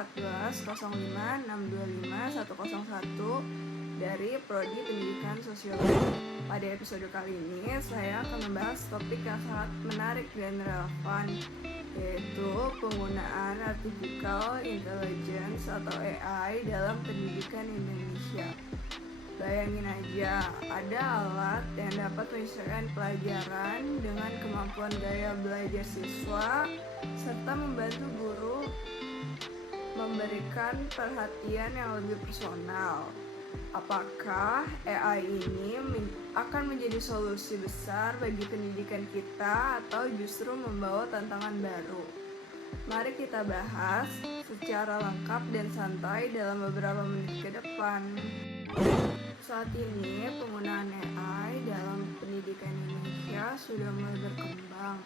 14 05 625 101 dari Prodi Pendidikan Sosiologi. Pada episode kali ini, saya akan membahas topik yang sangat menarik dan relevan, yaitu penggunaan Artificial Intelligence atau AI dalam pendidikan Indonesia. Bayangin aja, ada alat yang dapat menyesuaikan pelajaran dengan kemampuan gaya belajar siswa, serta membantu guru memberikan perhatian yang lebih personal. Apakah AI ini akan menjadi solusi besar bagi pendidikan kita atau justru membawa tantangan baru? Mari kita bahas secara lengkap dan santai dalam beberapa menit ke depan. Saat ini penggunaan AI dalam pendidikan Indonesia sudah mulai berkembang.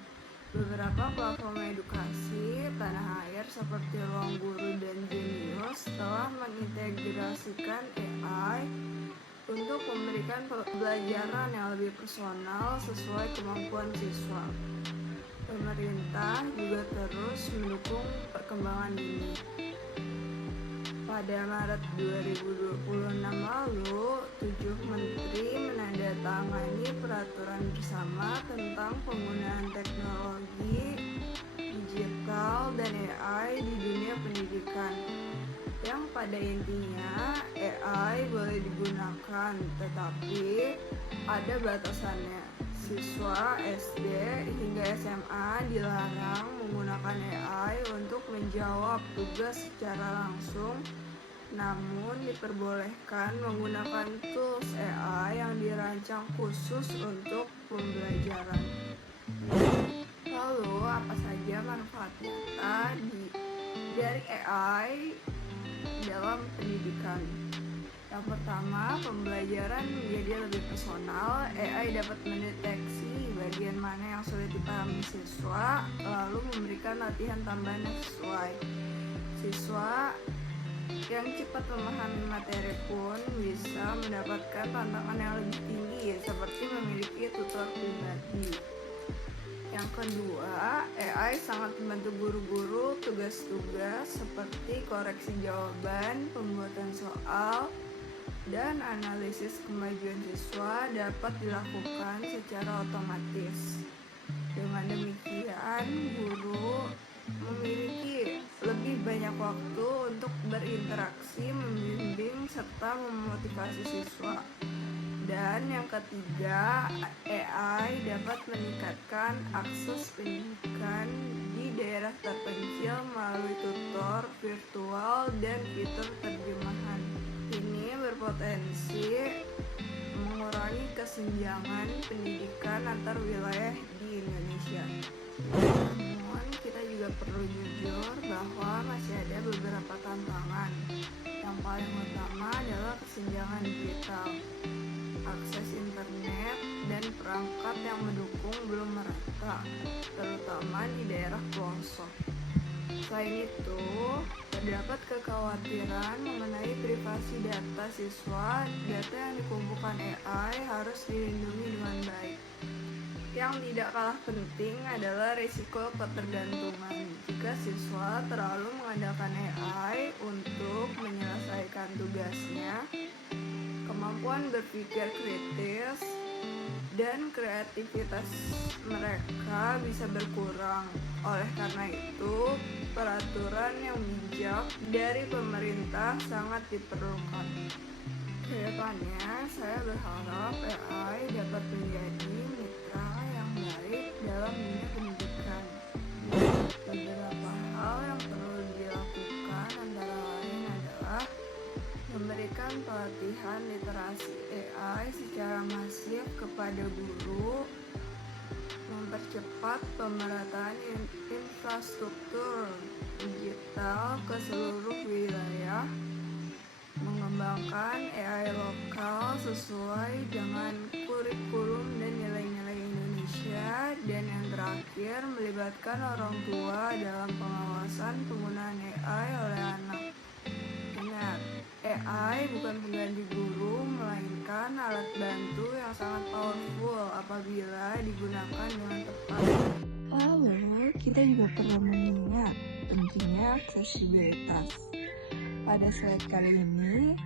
Beberapa platform edukasi tanah air seperti Ruang Guru dan Jenius telah mengintegrasikan AI untuk memberikan pembelajaran yang lebih personal sesuai kemampuan siswa. Pemerintah juga terus mendukung perkembangan ini. Pada Maret 2026 lalu, 7 menteri menandatangani peraturan bersama tentang penggunaan teknologi digital dan AI di dunia pendidikan. Yang pada intinya AI boleh digunakan, tetapi ada batasannya. Siswa SD hingga SMA dilarang menggunakan AI untuk menjawab tugas secara langsung, namun diperbolehkan menggunakan tools AI yang dirancang khusus untuk pembelajaran. Lalu, apa saja manfaat nyata dari AI dalam pendidikan? Yang pertama, pembelajaran menjadi lebih personal. AI dapat mendeteksi bagian mana yang sulit dipahami siswa, lalu memberikan latihan tambahan yang sesuai. Siswa yang cepat memahami materi pun bisa mendapatkan tantangan yang lebih tinggi, seperti memiliki tutor pribadi. Yang kedua, AI sangat membantu guru-guru tugas-tugas seperti koreksi jawaban, pembuatan soal, dan analisis kemajuan siswa dapat dilakukan secara otomatis. Dengan demikian, guru memiliki lebih banyak waktu untuk berinteraksi, membimbing, serta memotivasi siswa. Dan yang ketiga, AI dapat meningkatkan akses pendidikan di daerah terpencil melalui tutor virtual dan fitur terjemahan. Ini berpotensi mengurangi kesenjangan pendidikan antar wilayah di Indonesia. Namun, kita juga perlu jujur bahwa masih ada beberapa tantangan. Yang paling utama adalah kesenjangan digital. Akses internet dan perangkat yang mendukung belum merata, terutama di daerah pelosok. Selain itu, terdapat kekhawatiran mengenai privasi data siswa. Data yang dikumpulkan AI harus dilindungi dengan baik. Yang tidak kalah penting adalah risiko ketergantungan. Jika siswa terlalu mengandalkan AI untuk menyelesaikan tugasnya, kemampuan berpikir kritis dan kreativitas mereka bisa berkurang. Oleh karena itu, peraturan yang bijak dari pemerintah sangat diperlukan. Kedepannya, saya berharap AI dapat menjadi mitra yang baik dalam dunia pendidikan. Beberapa hal yang perlu dilakukan antara lain adalah memberikan pelatihan literasi AI secara masif kepada guru, mempercepat pemerataan infrastruktur digital ke seluruh wilayah, mengembangkan AI lokal sesuai dengan kurikulum dan nilai-nilai Indonesia, dan yang terakhir melibatkan orang tua dalam pengawasan penggunaan AI oleh anak. Ingat, AI bukan pengganti guru, melainkan alat bantu yang sangat powerful apabila digunakan dengan tepat. Lalu, kita juga perlu mengingat pentingnya aksesibilitas. Pada slide kali ini,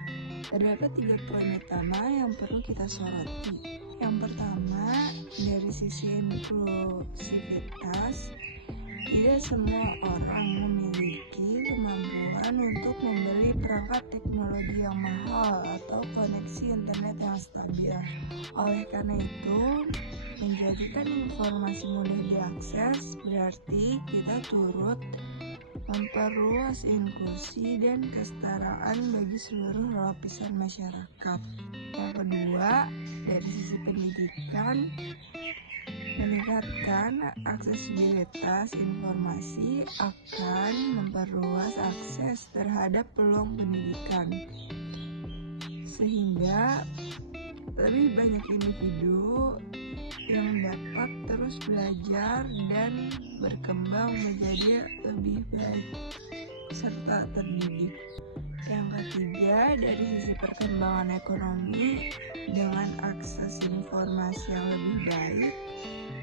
terdapat 3 poin utama yang perlu kita soroti. Yang pertama, dari sisi inklusivitas, tidak semua orang memiliki kemampuan untuk membeli perangkat teknologi yang mahal atau koneksi internet yang stabil. Oleh karena itu, menjadikan informasi mudah diakses berarti kita turut memperluas inklusi dan kesetaraan bagi seluruh lapisan masyarakat. Yang kedua, dari sisi pendidikan, meningkatkan aksesibilitas informasi akan memperluas akses terhadap peluang pendidikan, sehingga lebih banyak individu yang dapat terus belajar dan berkembang menjadi lebih baik serta terdidik. Yang ketiga, dari sisi perkembangan ekonomi, dengan akses informasi yang lebih baik,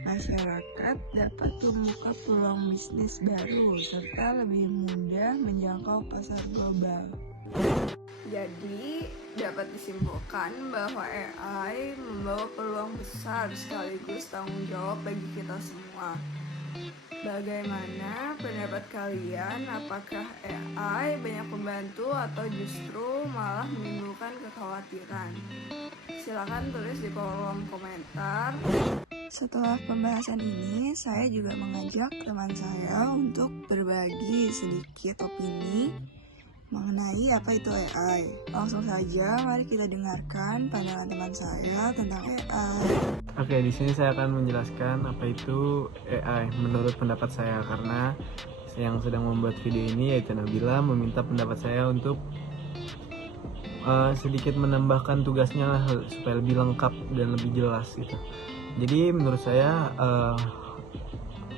masyarakat dapat membuka peluang bisnis baru serta lebih mudah menjangkau pasar global. Jadi, dapat disimpulkan bahwa AI membawa peluang besar sekaligus tanggung jawab bagi kita semua. Bagaimana pendapat kalian? Apakah AI banyak membantu atau justru malah menimbulkan kekhawatiran? Silakan tulis di kolom komentar. Setelah pembahasan ini, saya juga mengajak teman saya untuk berbagi sedikit opini mengenai apa itu AI. Langsung saja, mari kita dengarkan pandangan teman saya tentang AI. Oke, di sini saya akan menjelaskan apa itu AI menurut pendapat saya, karena yang sedang membuat video ini yaitu Nabila meminta pendapat saya untuk sedikit menambahkan tugasnya lah, supaya lebih lengkap dan lebih jelas gitu. Jadi menurut saya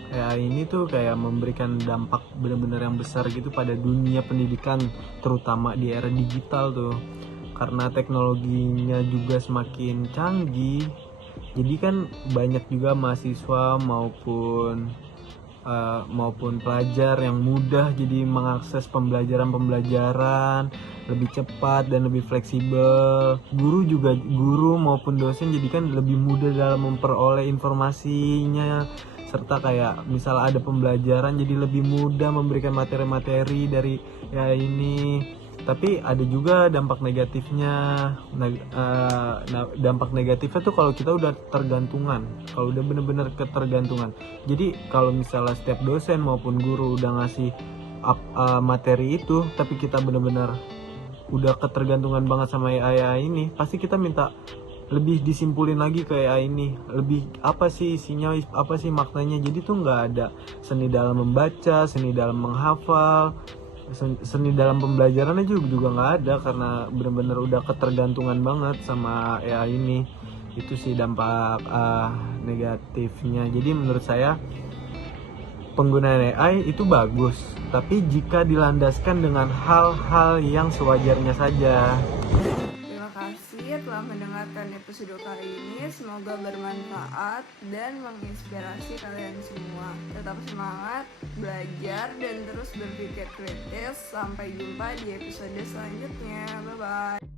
AI ini tuh kayak memberikan dampak benar-benar yang besar gitu pada dunia pendidikan, terutama di era digital tuh, karena teknologinya juga semakin canggih. Jadi kan banyak juga mahasiswa maupun pelajar yang mudah jadi mengakses pembelajaran lebih cepat dan lebih fleksibel. Guru maupun dosen jadi kan lebih mudah dalam memperoleh informasinya, serta kayak misal ada pembelajaran jadi lebih mudah memberikan materi-materi dari ya ini. Tapi ada juga dampak negatifnya. Dampak negatifnya tuh kalau kita udah tergantungan, kalau udah bener-bener ketergantungan. Jadi kalau misalnya setiap dosen maupun guru udah ngasih materi itu, tapi kita bener-bener udah ketergantungan banget sama AI ini, pasti kita minta lebih disimpulin lagi ke AI ini, lebih apa sih isinya, apa sih maknanya. Jadi tuh nggak ada seni dalam membaca, seni dalam menghafal, seni dalam pembelajarannya juga nggak ada, karena benar-benar udah ketergantungan banget sama AI ini. Itu sih dampak negatifnya. Jadi menurut saya penggunaan AI itu bagus, tapi jika dilandaskan dengan hal-hal yang sewajarnya saja. Terima kasih telah mendengarkan episode kali ini. Semoga bermanfaat dan menginspirasi kalian semua. Tetap semangat, belajar, dan terus berpikir kritis. Sampai jumpa di episode selanjutnya. Bye-bye.